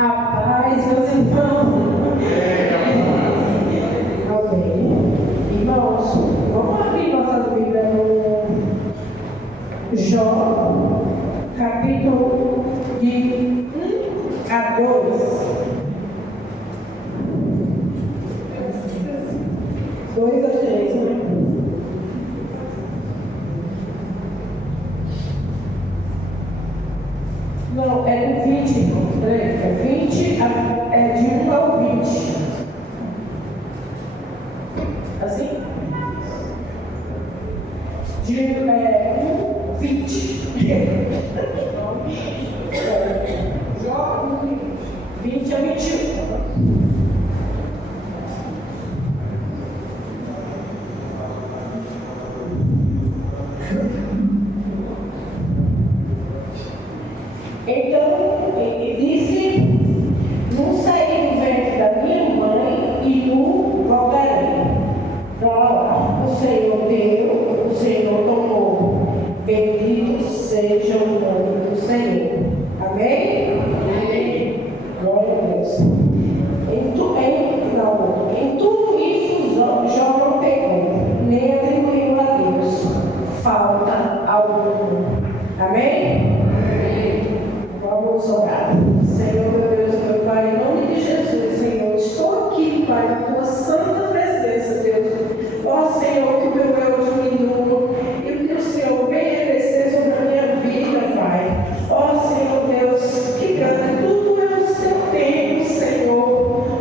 A paz, meus irmãos. Amém. Irmãos, vamos abrir nossa Bíblia no Jó, capítulo de 1 a 2. 2 a 3, né? Não, é do 20, irmão. É 20, é de 1 ao 20. Assim? De 1, 20. Jó 20 a 21. Então, ele disse: não saí do ventre da minha mãe e não rogarei. O Senhor deu, o Senhor tomou. Bendito seja o nome do Senhor. Amém? Amém. Glória a Deus. Em tudo isso, Jó não pegou, nem atribuiu a Deus falta alguma. Amém? Vamos orar. Senhor, meu Deus, meu Pai, em nome de Jesus, Senhor, estou aqui, Pai, na tua santa presença, Deus. Ó Senhor, que o meu eu diminua e que o Senhor venha crescer sobre a minha vida, Pai. Ó Senhor Deus, que grande, tudo é o seu tempo, Senhor.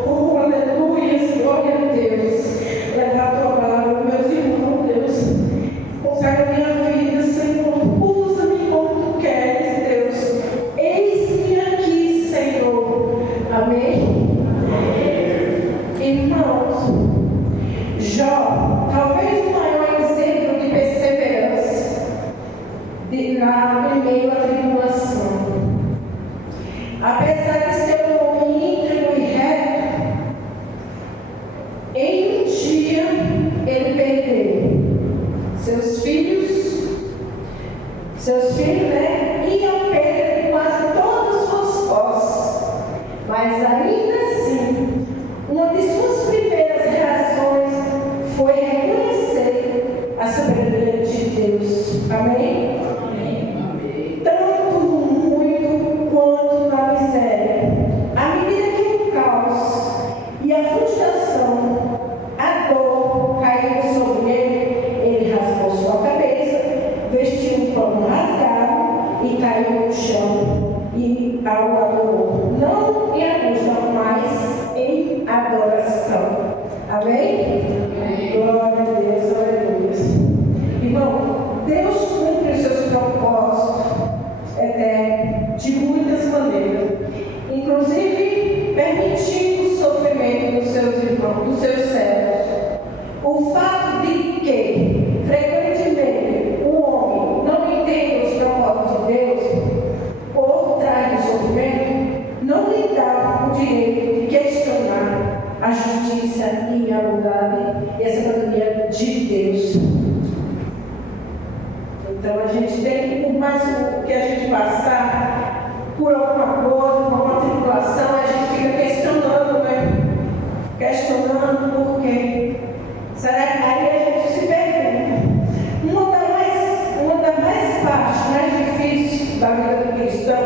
Oh, aleluia, glória a Deus. Leva a tua palavra, meus irmãos, Deus. Consagra a minha vida, Senhor. Usa-me como tu queres, Deus. Eis-me aqui, Senhor. Amém? Irmãos, Jó, talvez o maior exemplo de perseverança em meio à tribulação. Apesar de ser um homem íntegro e reto, em um dia ele perdeu seus filhos, né? Iam perder quase todas as suas posses, mas ainda assim, uma de suas primeiras reações foi reconhecer a soberania de Deus. Amém? Amém. Tanto no muito quanto na miséria. À medida que o caos e a frustração, a dor caíram sobre ele raspou sua cabeça, vestiu um pano rasgado e caiu no chão e ao adorou. Não em angústia, mas em adoração. Amém? Amém. Glória a Deus, aleluia. Irmão, Deus cumpre os seus propósitos eternos de muitas maneiras, inclusive permitindo o sofrimento dos seus irmãos, dos seus servos. O fato de que, frequentemente, o homem não entende os propósitos de Deus por trás do sofrimento, não lhe dá o direito de questionar a justiça e a bondade e a soberania de Deus. Então a gente tem que, por mais que a gente passar por alguma coisa, por uma tribulação, a gente fica questionando, né? Questionando por quê. Será que aí a gente se pergunta? Uma das mais partes mais difíceis da vida do cristão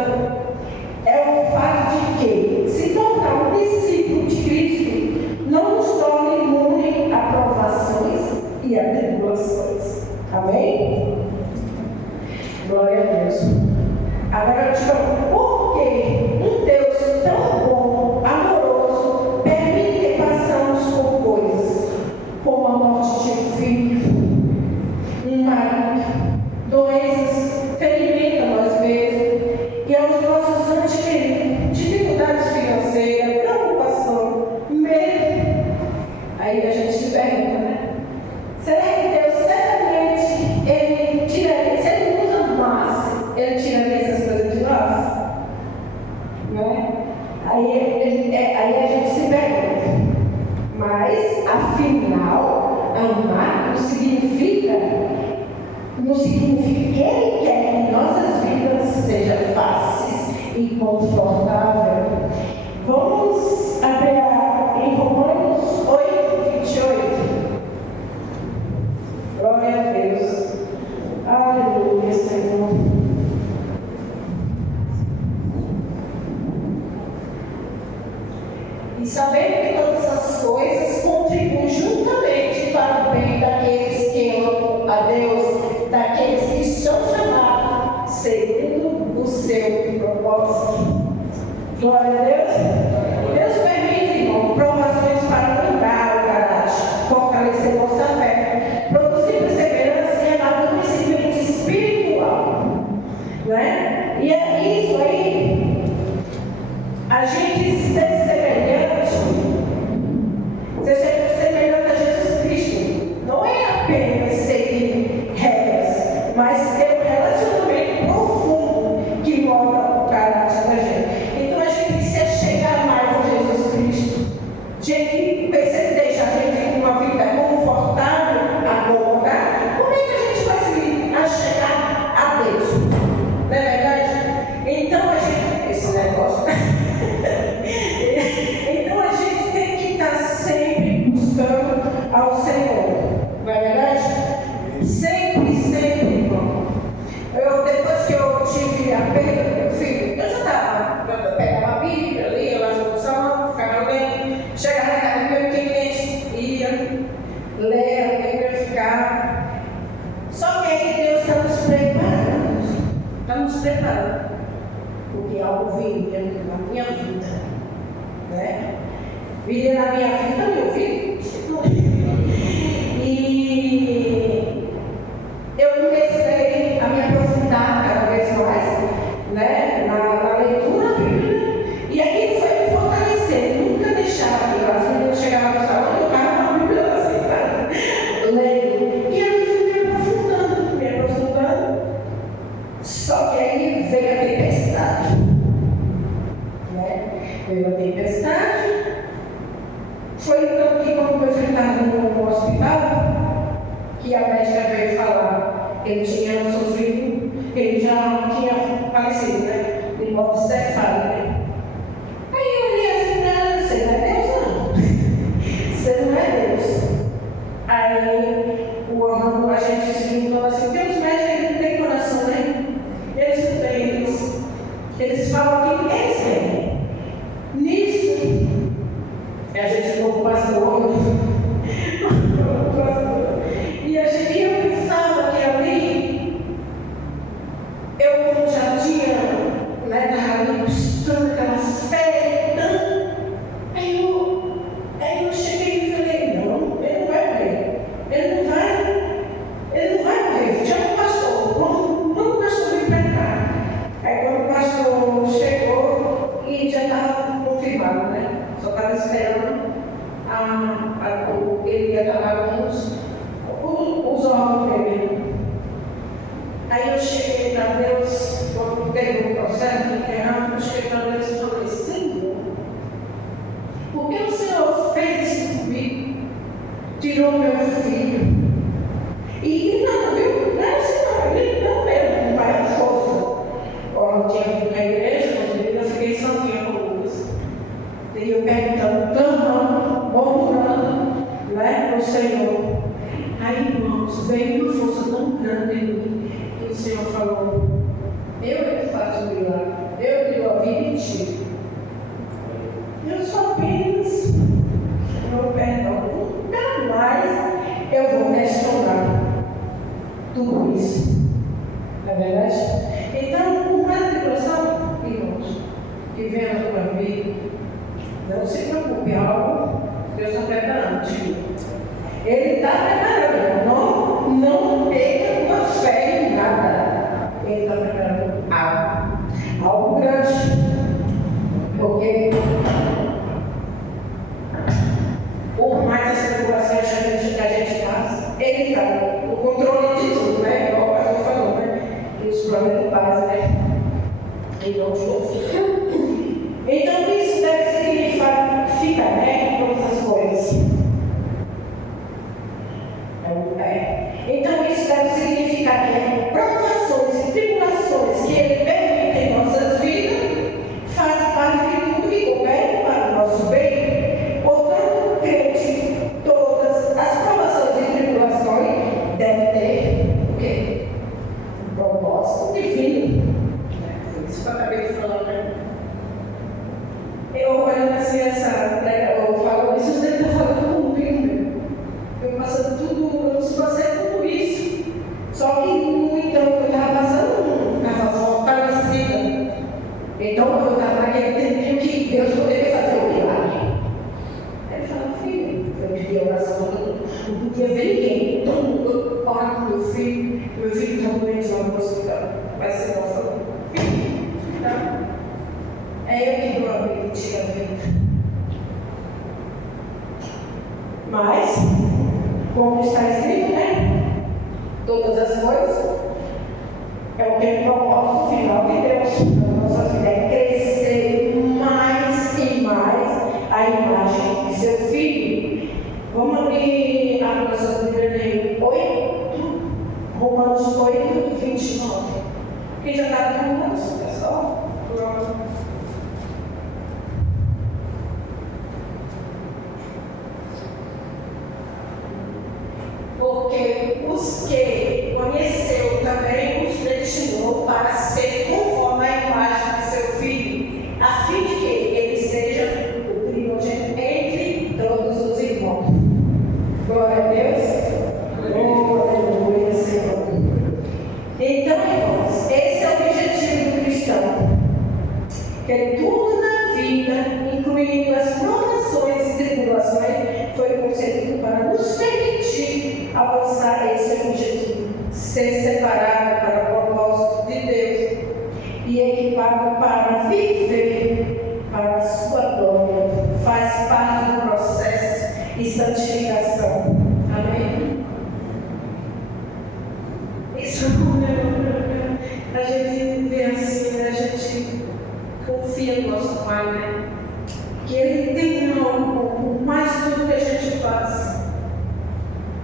é o fato de que se tornar um discípulo de Cristo não nos torna imune a provações e a tribulações. Amém? Glória a Deus. Agora eu te pergunto, por que um Deus tão bom, amoroso, permite que passamos por coisas como a morte de um filho, um marido, doenças, ferimento a nós mesmos e aos nossos entes queridos, dificuldades financeiras, preocupação, medo? Aí a gente se pergunta, né? Será que Deus certamente ele tiraria, se ele nos amasse, ele tiraria essas coisas de nós? Né? Aí a gente se pergunta, mas afinal, amar não significa que ele quer que nossas vidas sejam fáceis e confortáveis. E sabendo que todas as coisas contribuem juntamente para o bem daqueles que amam a Deus, daqueles que são chamados segundo o seu propósito. Glória a Deus. Deus permite, irmão, provações para lembrar o caráter, fortalecer nossa fé, produzir perseverança e amadurecimento espiritual. Né? E é isso aí, a gente ser semelhante a Jesus Cristo, não é apenas seguir regras, mas ter um relacionamento profundo que molda o caráter da gente. Então a gente precisa chegar mais a Jesus Cristo. A gente precisa deixar a gente com uma vida confortável, acomodada. Como é que a gente vai se chegar a Deus? Não é verdade? Então a gente, esse negócio. Então a gente tem que estar sempre buscando ao Senhor. Não é verdade? Sempre, irmão. Depois que eu tive a perda do meu filho, eu já estava, pegava a Bíblia, lia lá no salão, ficava lendo, chegava na casa do meu cliente, ia ler a Bíblia, ficava. Só que aí Deus está nos preparando, porque algo viria na minha vida, né? Viria na minha vida, meu filho. E eu comecei a me aprofundar cada vez mais, né? Na leitura da Bíblia, e aquilo foi me fortalecendo, nunca deixava de lá. Eu chegava no salão, eu estava com a Bíblia assim, lendo. E aí fui me aprofundando. Só que aí veio a tempestade. Veio a tempestade. Foi então que, quando eu estava no hospital, que a médica veio falar que ele tinha sofrido, que ele já tinha falecido, né? De morte cefálica. Aí eu olhei assim, não, você não é Deus, não. Você não é Deus. Aí a gente se juntou assim, porque os médicos não têm coração, né? Eles não têm, eles falam que eles têm. Nisso, a gente ficou com o pastor, e eu pensava que ali, eu como já tinha, né, estava ali buscando aquela fé, aí eu cheguei e falei, não, ele não vai morrer, ele não vai morrer, chama o pastor, quando o pastor veio para cá. Aí quando o pastor chegou, e já estava confirmado, né? Só estava esperando ele ia acabar com os órgãos dele. Aí eu cheguei para Deus, quando teve o processo de enterrar, eu cheguei para Deus e falei, Senhor, por que o Senhor fez isso comigo? Tirou meu filho. E não, viu? Não é assim não, ele não mesmo, não vai à força. Eu tinha vindo na igreja, eu fiquei sozinha com o Lucas. E eu perguntando, clamando, murmurando, né, o Senhor. Aí, irmãos, veio uma força tão grande em mim, que o Senhor falou, eu que faço o milagre, eu que dou a vida em ti. Eu só apenas, meu perdão, nunca mais eu vou questionar tudo isso. Não é verdade? Então, por mais tribulação, irmãos, que venha na tua vida, não se preocupe, algo Deus está preparando, tio. Ele está preparando, não perca tua fé em nada. Ele está preparando algo grande. Porque por mais as tribulações que a gente passa, ele está no controle de tudo, né? Igual o pastor falou, né? E os planos de paz, né? Em nome de Deus. Então isso deve significar, né? Todas as coisas. Então isso deve significar que provações e tribulações que ele permite em nossas vidas fazem parte de tudo que coopera para o nosso bem. Portanto, o crente, todas as provações e tribulações devem ter o quê? Um propósito divino. Isso que eu acabei de falar, né? Eu olhando assim essa se você está falando comigo, eu passando tudo, eu passei tudo isso. Só que então eu estava passando uma fortalecida. Então eu estava naquele tempinho que Deus poderia fazer o milagre. Aí ele falou, filho, eu pedi oração, eu não podia ver ninguém. Então eu oro com meu filho está doente lá no hospital. Vai ser nossa. Tá? É eu que dou a vida e tiro a vida. Mas, como está escrito, né? Todas as coisas é o que é o propósito final de Deus na nossa vida, é crescer mais e mais a imagem de seu filho. Vamos abrir a nossa Bíblia em 8, Romanos 8, 29. Quem já está com Romanos, pessoal? Pronto. Porque os que conheceu também os destinou para ser conforme a imagem de seu filho, a fim de que ele seja o primogênito entre todos os irmãos. Glória a Deus. Aleluia, Senhor. Então, irmãos, esse é o objetivo do cristão. Que tudo na vida, incluindo as provações e tribulações, foi concedido para nos permitir alcançar esse objetivo, ser separado para o propósito de Deus e equipado para viver para a sua glória. Faz parte do processo e santificação. Amém? Isso a gente vê assim, a gente confia no nosso Pai, né? Que Ele tem algo, por mais tudo que a gente faz,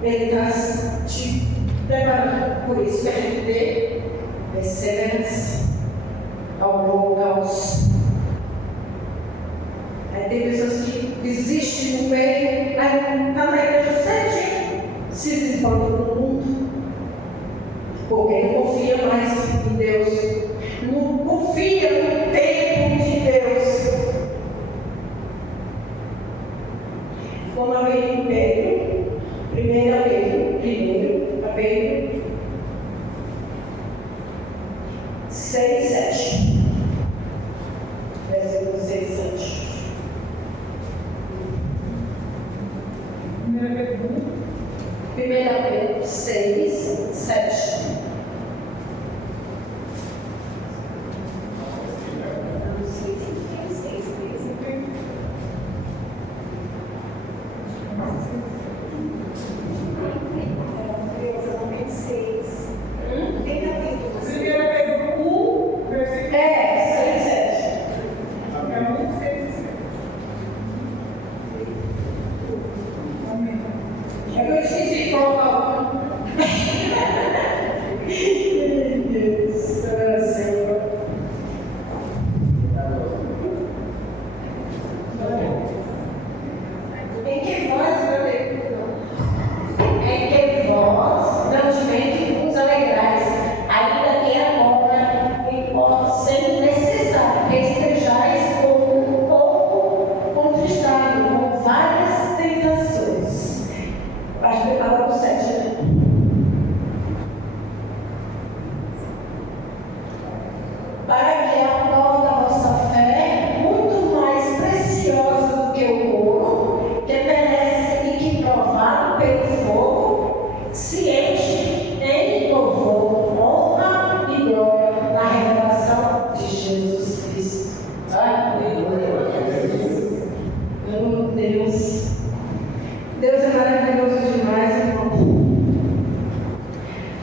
Ele está te preparando. Por isso que a gente vê perseverança ao longo do caos. Aí tem pessoas que desistem no meio, aí está na igreja certinho, se desbandam no mundo, porque não confia mais em Deus, não confia no tempo de Deus. Vamos abrir em Pedro, 1 Pedro 6, 7. Versículo 6, 7. 1 Pedro 6, 7. Deus é maravilhoso demais, irmão.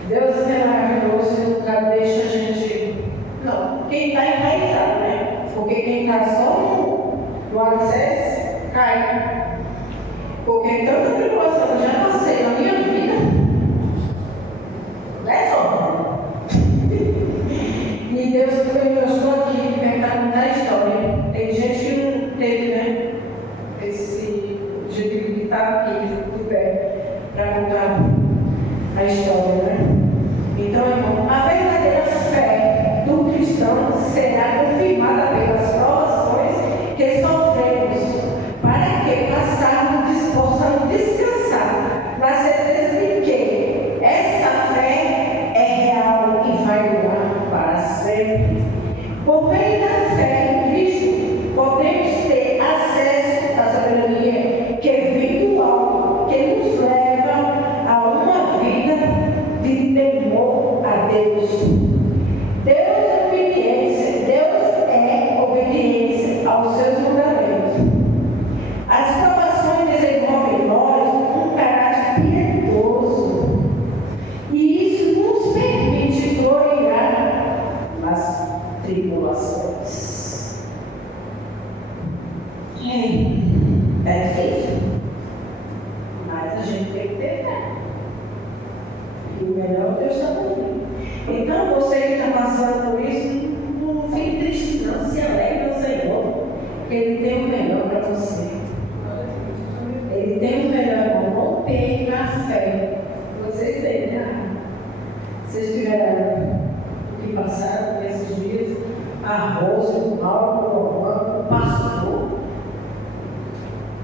Deus é maravilhoso, nunca deixa a gente. Não, quem está enraizado, né? Porque quem está só no alicerce cai. Porque tanta tribulação eu já passei na minha vida. Não é só. E Deus me mostrou aqui, perguntando da história. Tem gente que não teve, né? Esse objetivo de estar aqui de pé para contar a história, né? Então, irmão, a verdadeira fé do cristão será confirmada pelas provações que sofremos, para que passarmos É difícil, mas a gente tem que ter fé. E o melhor Deus está por mim. Então, você que está passando por isso, não fique triste, não. Se alegre no Senhor, que Ele tem o melhor para você. Ele tem o melhor, não perca a fé. Vocês têm, né? Vocês tiveram o que passaram nesses dias, arroz, o álcool, o pastor.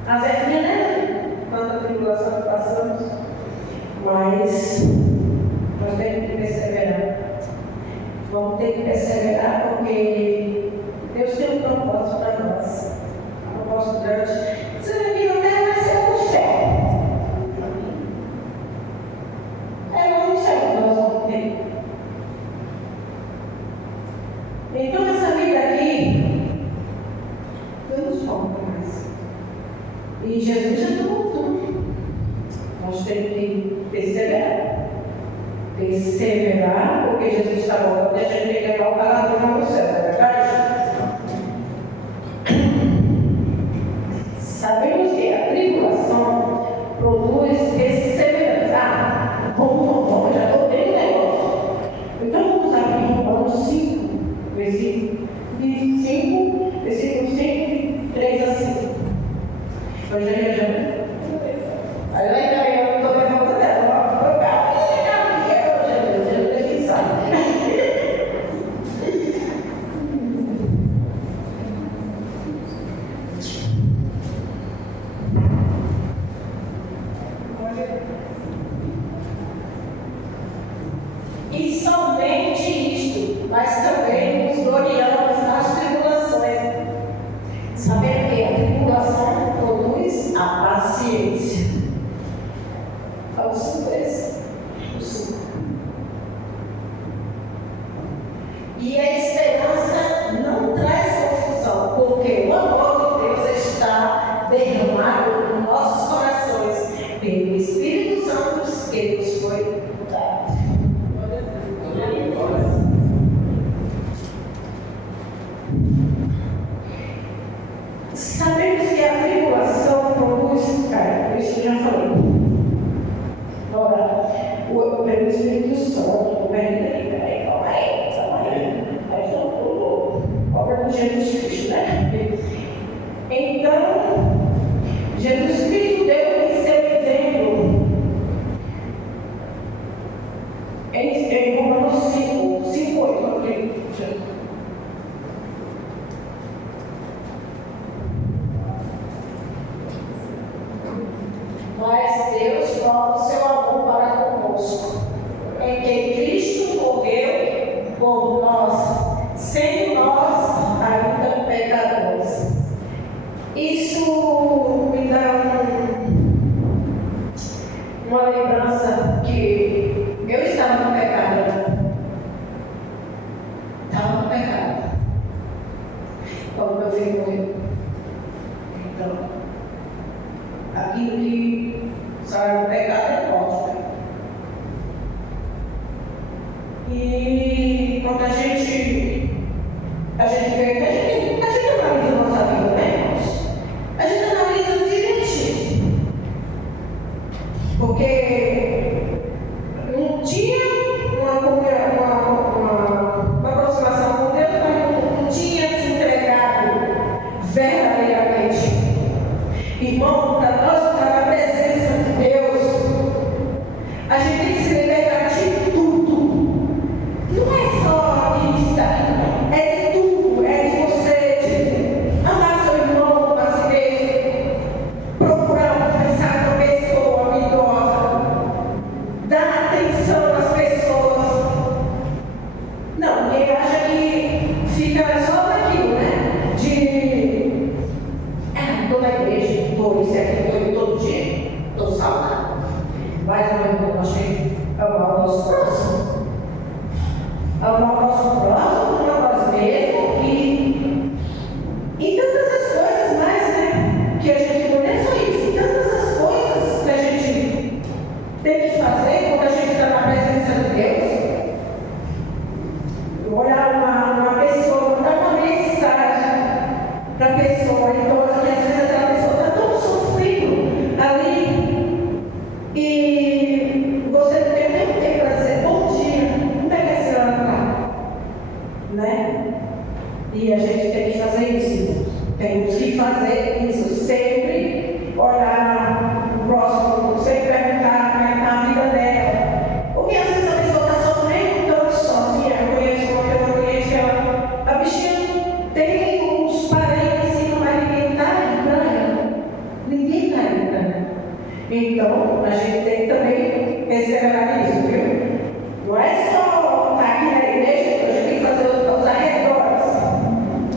A Zefinha, né? Quanta tribulação que passamos, mas nós temos que perseverar. Vamos ter que perseverar porque Deus tem um propósito para nós. Um propósito grande. Você não viu até nascer no céu. É lá no céu que nós vamos ter. Então essa vida aqui, Deus nos conta mais. E Jesus já está voltando. Nós temos que perseverar. Perseverar, porque Jesus está voltando e a gente tem que levar o galardão no céu, não é verdade? Sabemos que a tribulação produz perseverança. Ah, vamos, já estou bem o negócio. Então vamos abrir Romanos 5, versículo 5, 3 a 5. Hoje é já. Aí lá em casa eu estou vendo a conta dela. E somente isto, mas também nos gloriamos nas tribulações, sabendo que a tribulação produz a paciência. Fala 5 vezes. E a esperança não traz confusão, porque o amor de Deus está derramado nos nossos corações pelo Espírito Santo que nos foi dado. Sabemos que a tribulação produz, por isso que eu já falei. Ora, pelo Espírito Santo, peraí, calma aí. Nós somos tudo obra de Jesus Cristo, né? Então, Jesus Cristo deu em seu exemplo em Romanos 5, 8. Mas Deus prova o seu amor para conosco, em que Cristo morreu por nós, sendo nós ainda pecadores. Isso me dá uma lembrança que eu estava no pecado. Estava no pecado. Quando meu filho morreu. Então, aquilo que sai do pecado é morte. E quando a gente vê que a gente analisa a nossa vida, né, irmãos? A gente analisa direitinho. Porque não tinha uma aproximação com Deus, mas não tinha se entregado verdadeiramente. Irmão, para nós estar na presença de Deus, a gente tem que se libertar de tudo. Não é só de estar, é de tudo, é de você amar seu irmão a si mesmo, procurar conversar com a pessoa amigosa, dar atenção às pessoas. Não, quem acha que fica só naquilo, né? Estou na igreja, estou isso aqui, estou indo todo dia, estou saudável. Mas não é bom, nós temos que amar o nosso próximo. Amar o nosso próximo, amar nós mesmos e tantas as coisas mais, né? Que a gente não é só isso, e tantas as coisas que a gente tem que fazer quando a gente está na presença de Deus. Olhar uma pessoa, mandar uma mensagem para a pessoa, então às vezes Então, a gente tem que também perseverar nisso, viu? Não é só estar aqui na igreja, a gente tem que fazer os arredores,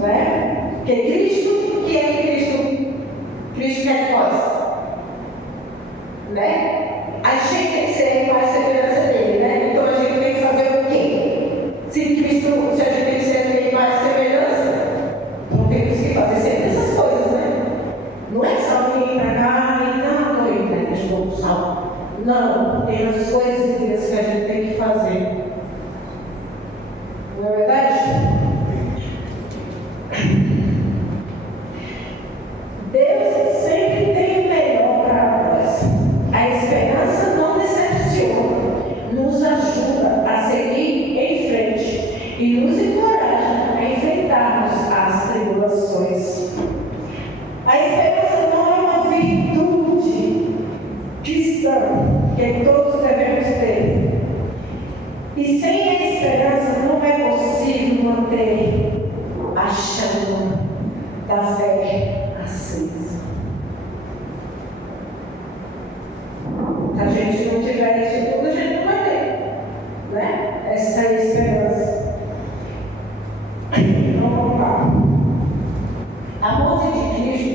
né? Porque Cristo, que é Cristo? Cristo quer nós, né? A gente tem que ser mais semelhança dele, né? Então a gente tem que fazer o quê? Se a gente tem que ser mais semelhança, não temos que fazer sempre essas coisas, né? Não é só vir para cá e não, estou indo para a igreja do salmo. Não, tem as coisas que a gente tem que fazer. Não é verdade? Deus sempre tem o melhor para nós. A esperança não decepciona, nos ajuda a seguir em frente e nos encoraja a enfrentarmos as tribulações. A esperança não é uma virtude cristã que todos devemos ter. E sem a esperança não é possível manter a chama da fé acesa. Se a gente não tiver isso tudo, a gente não vai ter, né? Essa é a esperança. Então vamos lá. A morte de Cristo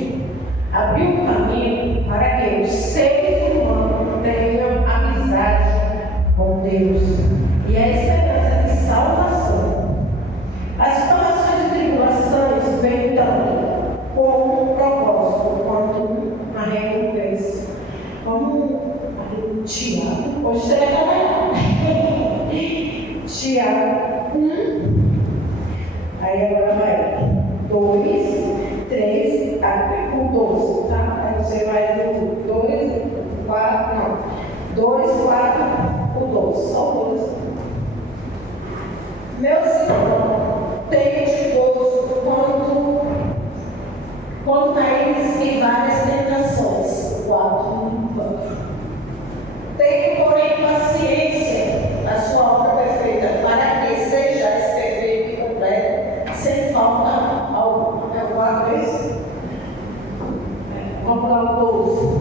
abriu um caminho para que os seres humanos tenham amizade com Deus e a esperança de salvação. As provações e tribulações vêm tanto com um propósito quanto uma recompensa. Como Tiago, hoje você vai trabalhar. Tiago 1, aí agora vai 2, 3, o 12, tá? Aí você vai do 2, 4, não. 2, 4, o 12, só o 12. Meus irmãos, tenho de gozo quando caímos em várias tentações. 4. Tenho, porém, paciência na sua obra perfeita, para que sejais perfeito e completo, sem falta alguma. É o 4 esse? Vamos lá, o 12.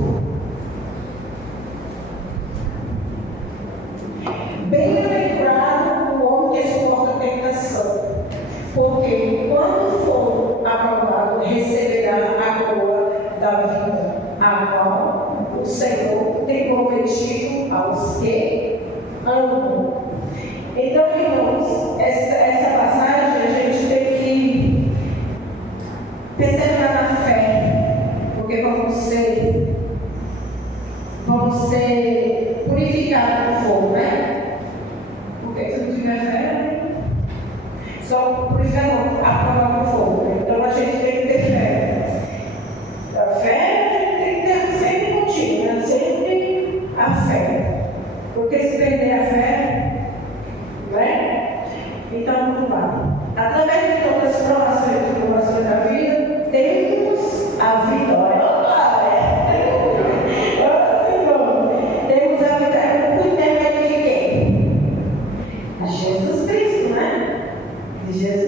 Bem-aventurado o homem que suporta a tentação, porque quando for aprovado, receberá a coroa da vida, a qual o Senhor tem prometido aos que amam. Então, irmãos, essa passagem a gente tem que perseverar na fé, porque vamos ser purificados no fogo, né? Porque se não tiver fé, só purificar a no fogo. Então a gente tem que ter fé. A fé a gente tem que ter sempre contigo, né? Sempre a fé. Porque se perder a fé, né? Então vamos lá. Através de todas as provações e tribulações da vida, temos a vitória. Temos a vitória por intermédio de quem? De Jesus Cristo, né? De Jesus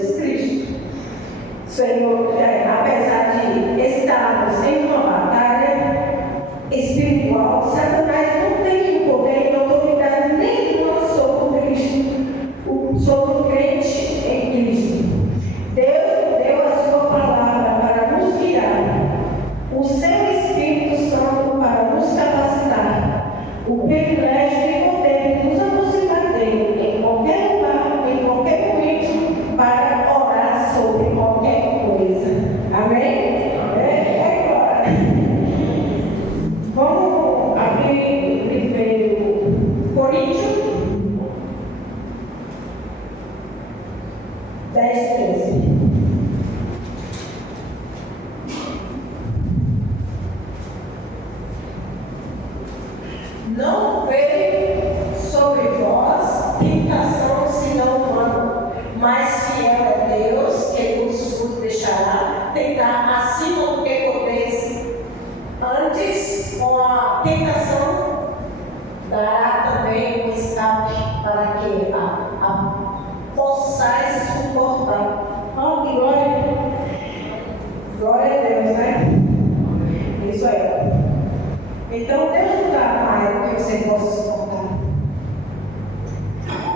Então, Deus não dá mais do que você possa suportar.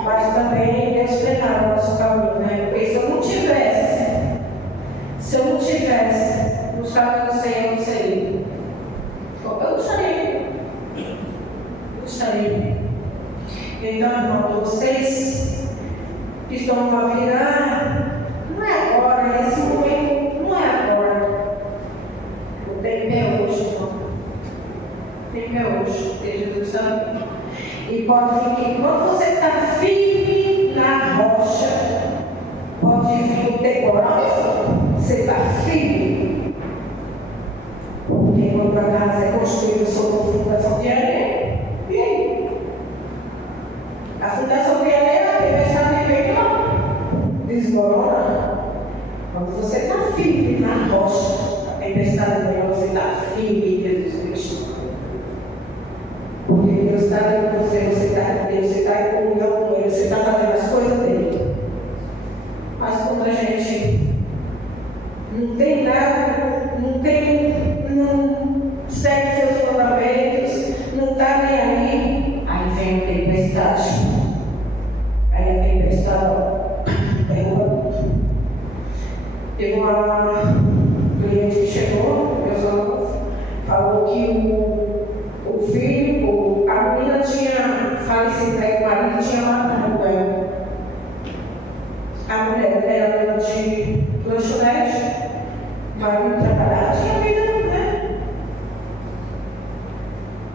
Mas também Deus prepara o nosso caminho, né? Porque se eu não tivesse nos caminhos do Senhor, eu não seria. Eu gostaria. Então, irmão, vocês que estão numa vida, não é agora, esse momento não é agora. O tempo é hoje, irmão. O tempo é hoje, porque Jesus está aqui. E pode vir que quando você está firme na rocha, pode vir o temporal, você está firme. Porque quando a casa é construída sobre a fundação de areia, e aí? A fundação de areia, a tempestade vem lá, desmorona. Quando você está firme na rocha, a tempestade vem, você está firme em Jesus Cristo. Porque Deus está com você, você está com Deus, você está em comunhão com Ele, você está fazendo as coisas dele. Mas quando a gente não tem nada, não segue seus mandamentos, não está nem aí vem a tempestade. Aí a tempestade derruba tudo. Teve uma cliente que chegou, meus alunos, falou que o filho, a menina tinha falecido, o marido tinha matado ela. A mulher era dona de lanchonete, o marido trabalhava, tinha vida, né?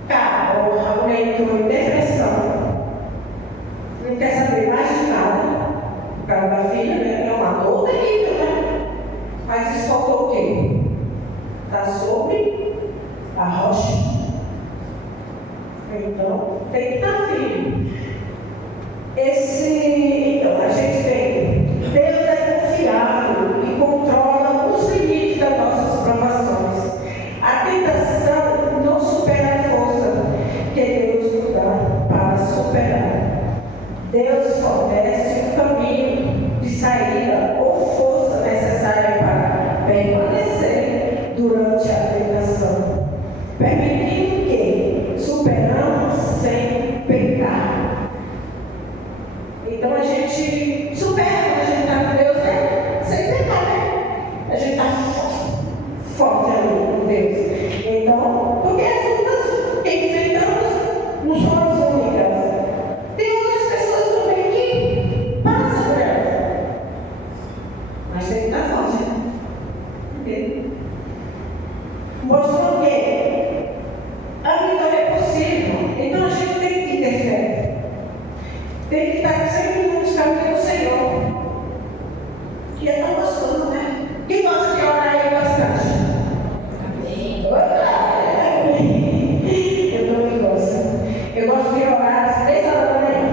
Cara, a mulher entrou em depressão, não quer saber mais de nada, por causa da filha, né? É uma dor terrível, né? Mas isso faltou o quê? Está sobre a rocha. Então, tem que estar firme. Então, a gente tem, Deus é confiável e controla os limites das nossas provações. A tentação não supera a força que Deus nos dá para superar. Deus fornece um caminho de saída ou força necessária para permanecer durante a tentação, permitindo que superamos sem pecar. Então a gente supera quando a gente está com Deus, né? Sem pecar, né? A gente está forte ali com Deus. Então, porque as lutas que enfrentamos não são as únicas. Tem outras pessoas também que passam por elas. Mas tem que estar forte, né? Okay? Mostrou que a vitória é possível. Então a gente tem que ter fé. Tem que estar sempre nos caminhos do Senhor. Que é tão gostoso, né? Quem gosta de orar aí bastante? Amém. Eu também gosto. Eu gosto de orar às 3 horas da manhã.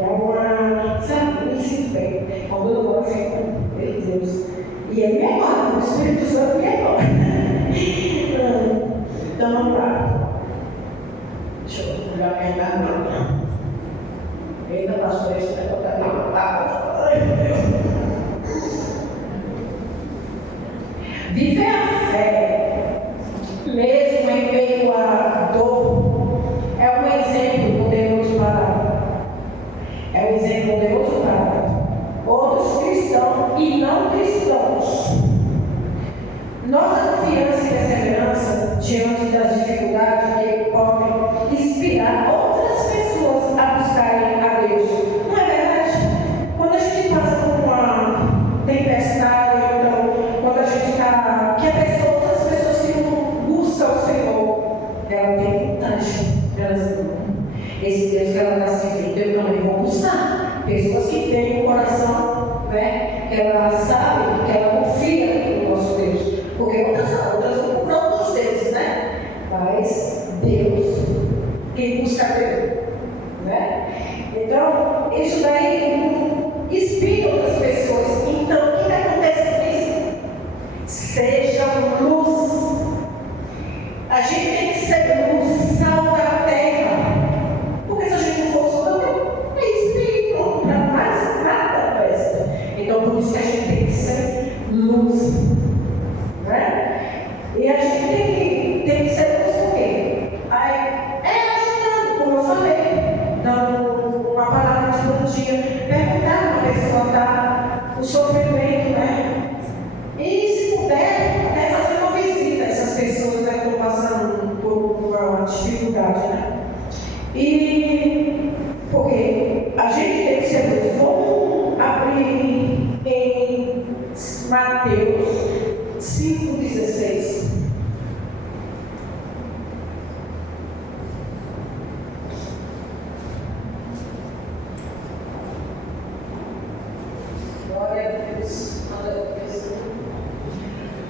É uma, sabe, eu me sinto bem. Quando eu oro, eu fico, meu Deus. E ele me agora, o Espírito Santo me agora. Então vamos lá. Deixa eu pegar minha garganta. Eita, pastor, isso vai botar minha palavra. Ai, meu Deus. Viver a fé, mesmo em meio à dor, é um exemplo poderoso para outros cristãos e não cristãos. Nossa confiança e perseverança diante das dificuldades que podem inspirar outras pessoas a buscarem a Deus. Não é verdade? Quando a gente passa por uma tempestade, então, quando a gente está. Outras pessoas que não buscam o Senhor, ela tem vontade. Esse Deus que ela está servindo, eu também vou buscar. Pessoas que têm um coração, né? Que ela sabe, que ela confia no nosso Deus. Porque outras vão por outros deuses, né? Mas Deus, quem busca Deus, né? Então, isso daí inspira outras pessoas. Então, o que acontece com isso? Seja luz. A gente tem que ser luz, sal da terra. Porque se a gente não for sal da terra, é espírito, não para mais nada presta. Então, por isso que a gente tem que ser luz. Né? E a gente tem que ser luz. 5,16. Glória a Deus.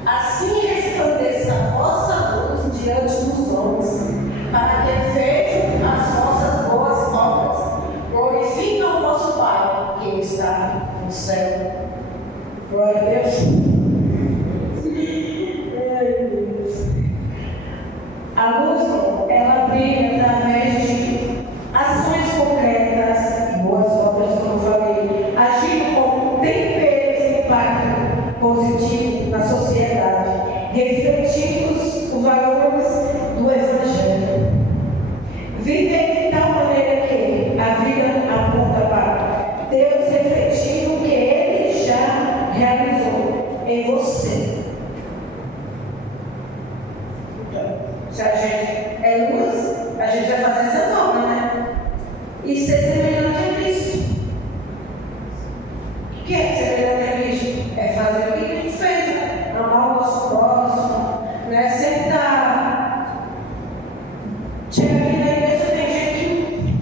Assim resplandeça a vossa luz diante dos homens, para que vejam as vossas boas obras. Glorifiquem o vosso Pai, que está no céu. Glória a Deus. A luz, ela brilha através de ações concretas e boas obras, como eu falei, agindo como temperos de impacto positivo na sociedade, refletindo os valores do Evangelho. Viver de tal maneira que a vida aponta para Deus, refletindo o que Ele já realizou em você. Então, se a gente é luz, a gente vai fazer essas obras, né? E ser semelhante a Cristo. O que é ser semelhante a Cristo? É fazer o que Cristo fez, né? Amar o nosso próximo, né? Sentar. Chega aqui na igreja, tem gente que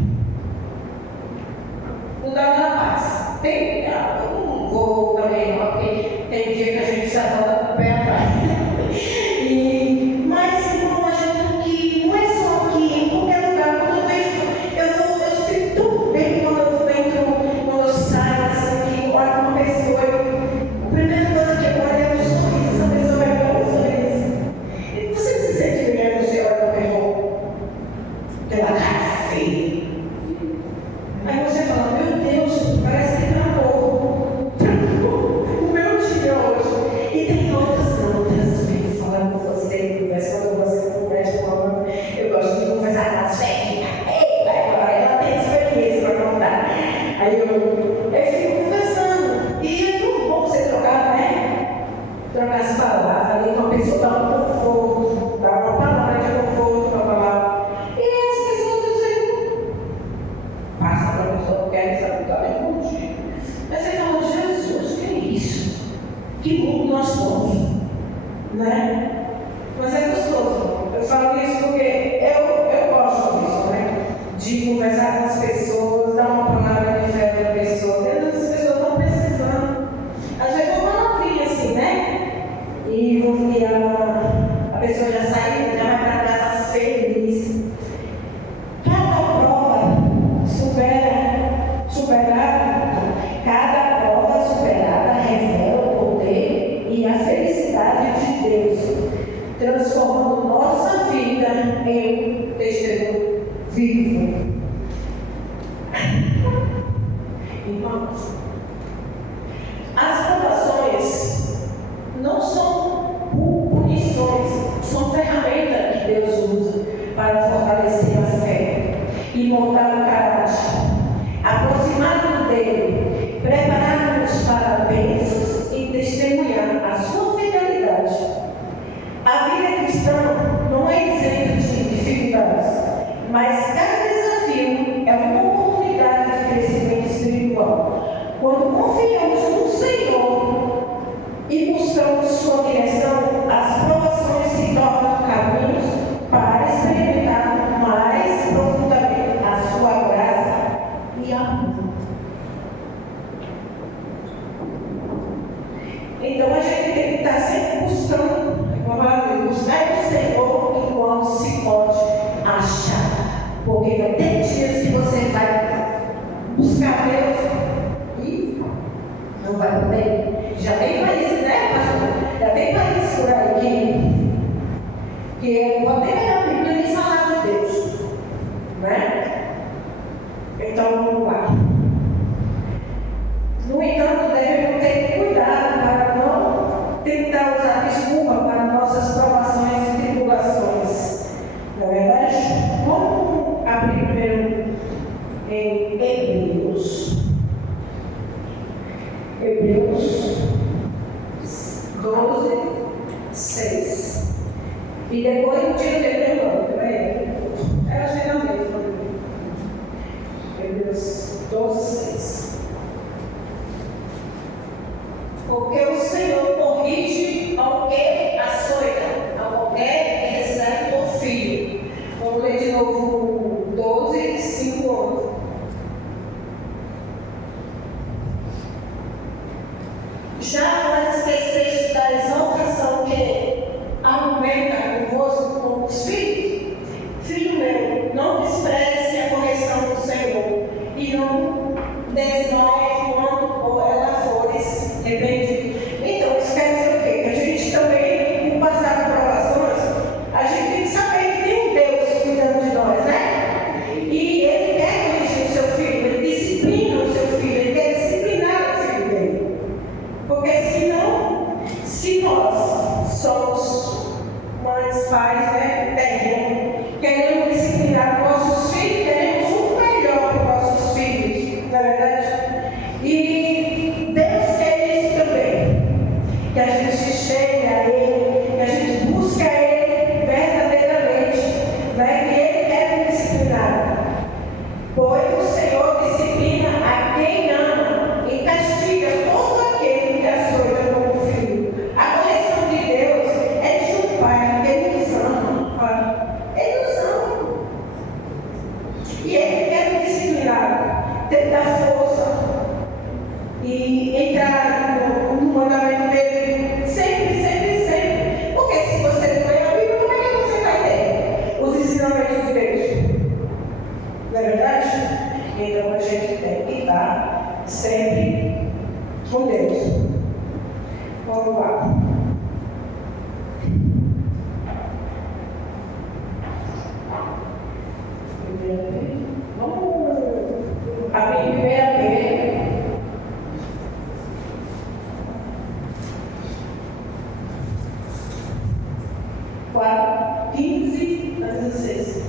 não dá na paz. Tem, eu não vou também, porque tem dia que a gente se adora com o pé atrás. Mas, irmão, a gente aqui, não é só aqui, em qualquer lugar. Quando eu vejo, eu fico tão bem quando eu saio assim, olho para uma pessoa. A primeira coisa que eu olho é o sorriso, essa pessoa vai dar um sorriso. E você não se sente bem quando você olha para a pessoa pela cara feia? Aí você fala, meu Deus, parece que travou o meu dia hoje. E tem outras vezes falando com você, conversando com você, conversa com ela. Eu gosto de conversar com as velhinhas. Eita, ela tem experiência para contar. Aí eu fico conversando. E é tão bom você trocar, né? Trocar as palavras ali com a pessoa, dar um conforto, dar uma palavra de conforto para falar. E as pessoas dizem, passa para a pessoa que quer saber que ela é contigo. Mas você fala, Jesus, que é isso? Que mundo nós somos, né? Mas é gostoso. Eu falo isso porque eu gosto disso, né? De conversar com as pessoas, dar uma palavra de fé para a pessoa. Às vezes as pessoas estão precisando. Às vezes é uma novinha assim, né? E a pessoa já sai, já vai para casa feliz. Cada prova cada prova superada revela o poder e a felicidade de Deus, transformando nossa vida em testemunho vivo. Irmãos, as provações não são punições, são ferramentas que Deus usa para fortalecer a fé e moldar o caráter, aproximar-nos dele, preparar-nos para bênçãos e testemunhar a sua fidelidade. A vida cristã não é isenta de dificuldades, mas cada desafio é uma oportunidade de crescimento espiritual. Quando confiamos no Senhor e buscamos sua direção, as provações se tornam caminhos para experimentar mais profundamente a sua graça e amor. Então a gente tem que estar sempre buscar o Senhor enquanto se pode achar. Porque vai ter dias que você vai buscar Deus e não vai poder. Já tem países, né, pastor? Já tem países por aí que podem ler a Bíblia e falar de Deus, né? Então vamos lá. No entanto, devemos ter cuidado para não tentar usar desculpa para nossas provações e tribulações. Na verdade, vamos abrir primeiro em Hebreus 12, 6. E depois o tiro de Hebreus, ela chega mesmo. Hebreus 12, 6. Porque o Senhor corrige ao que a pais, né, queremos disciplinar nossos filhos, queremos o melhor para nossos filhos, não é verdade? E Deus quer isso também, que a gente chegue a Ele, que a gente busque a Ele verdadeiramente, né, que Ele quer disciplinar, pois o Senhor disciplina a quem ama e castiga todo aquele que açoita como filho. A correção de Deus é de um pai, Ele nos ama, Ele nos ama. E Ele quer disciplinar, ter dar força e entrar no mandamento dele sempre, sempre, sempre. Porque se você não lê a Bíblia, como é que você vai ter os ensinamentos de Deus? Não é verdade? Então a gente tem que estar sempre com Deus. Vamos lá. Vamos abrir 1 Pedro. 4:15 a 16.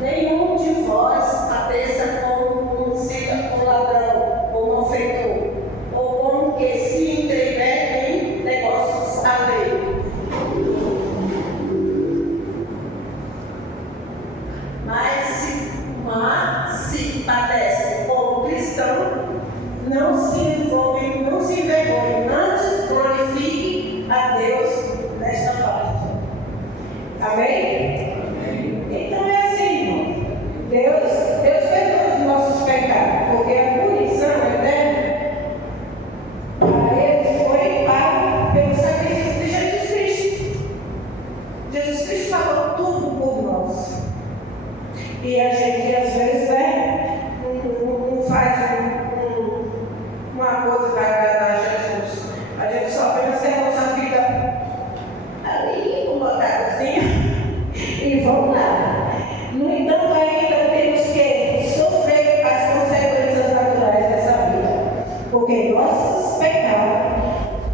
Nenhum de vós padeça como um ladrão, ou um malfeitor, ou como que se entremete em negócios alheios. Mas se padece como cristão, não se envergonhe, antes glorifique a Deus nesta parte. Amém? Então é assim, irmão. Deus perdoa os nossos pecados, porque a punição eterna para eles foi paga pelo sacrifício de Jesus Cristo. Jesus Cristo pagou tudo por nós. E a gente às vezes não faz uma coisa para agradar a Jesus. A gente só apenas quer a nossa vida ali, colocadazinha, e vamos lá. No entanto, ainda temos que sofrer as consequências naturais dessa vida, porque nossos pecados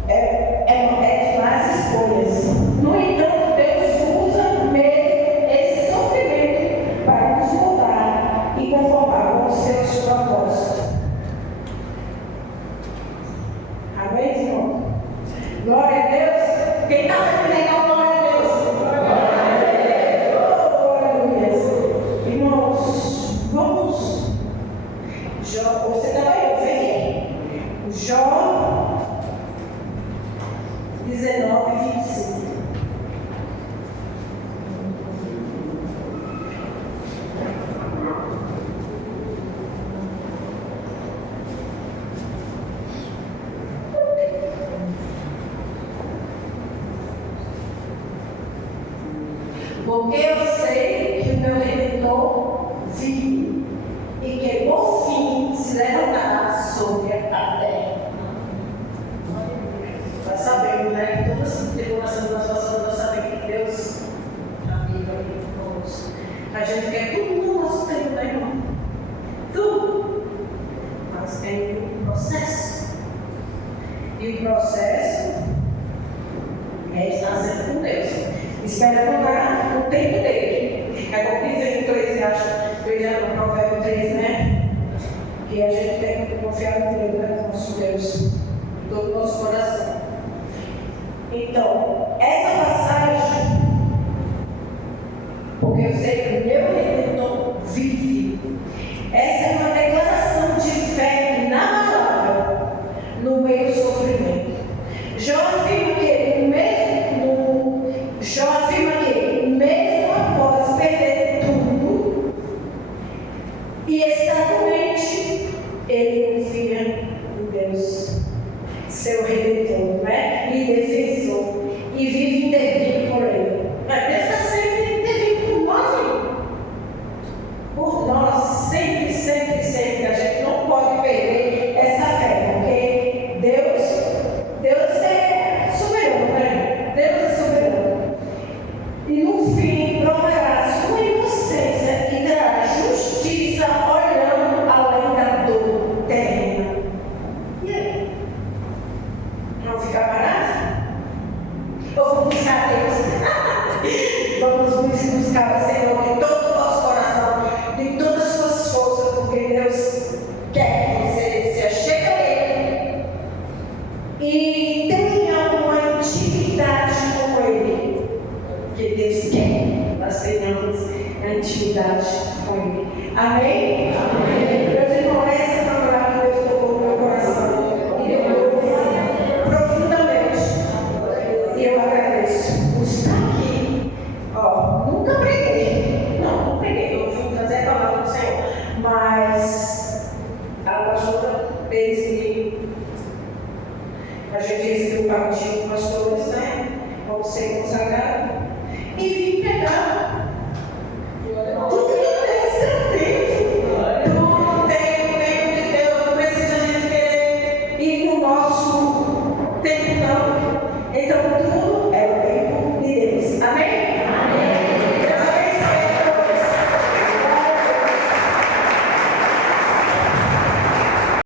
é de más escolhas. No entanto, Deus usa mesmo esse sofrimento para nos mudar e conformar com os seus propósitos. Amém, irmão? Glória a Deus. Quem está fazendo legal, glória a Deus. Irmãos, vamos. Você também, vem. Jó 19:25. Porque eu sei que o meu Redentor vive e que por fim se levantará sobre a terra. Nós sabemos, né, que toda essa tribulação que nós passamos, nós sabemos que Deus vive conosco. A gente quer tudo no nosso tempo, né, irmão? Tudo. Mas tem um processo. E o processo é estar sempre com Deus. Espera contar o tempo dele. É como diz em Eclesiastes, no Provérbio 3, né? Que a gente tem que confiar no Deus, né? No nosso Deus, de todo o nosso coração. Então, essa passagem, porque eu sei que o meu Redentor vive, essa é uma declaração de fé inabalável no meio do sofrimento. Jó afirma que mesmo após perder tudo e estar doente, ele confia em Deus, seu Redentor, né? E defensor, e vive intervindo por ele. Mas Deus está sempre intervindo por nós, sempre, sempre. intimidade com Ele. Amém? Amém.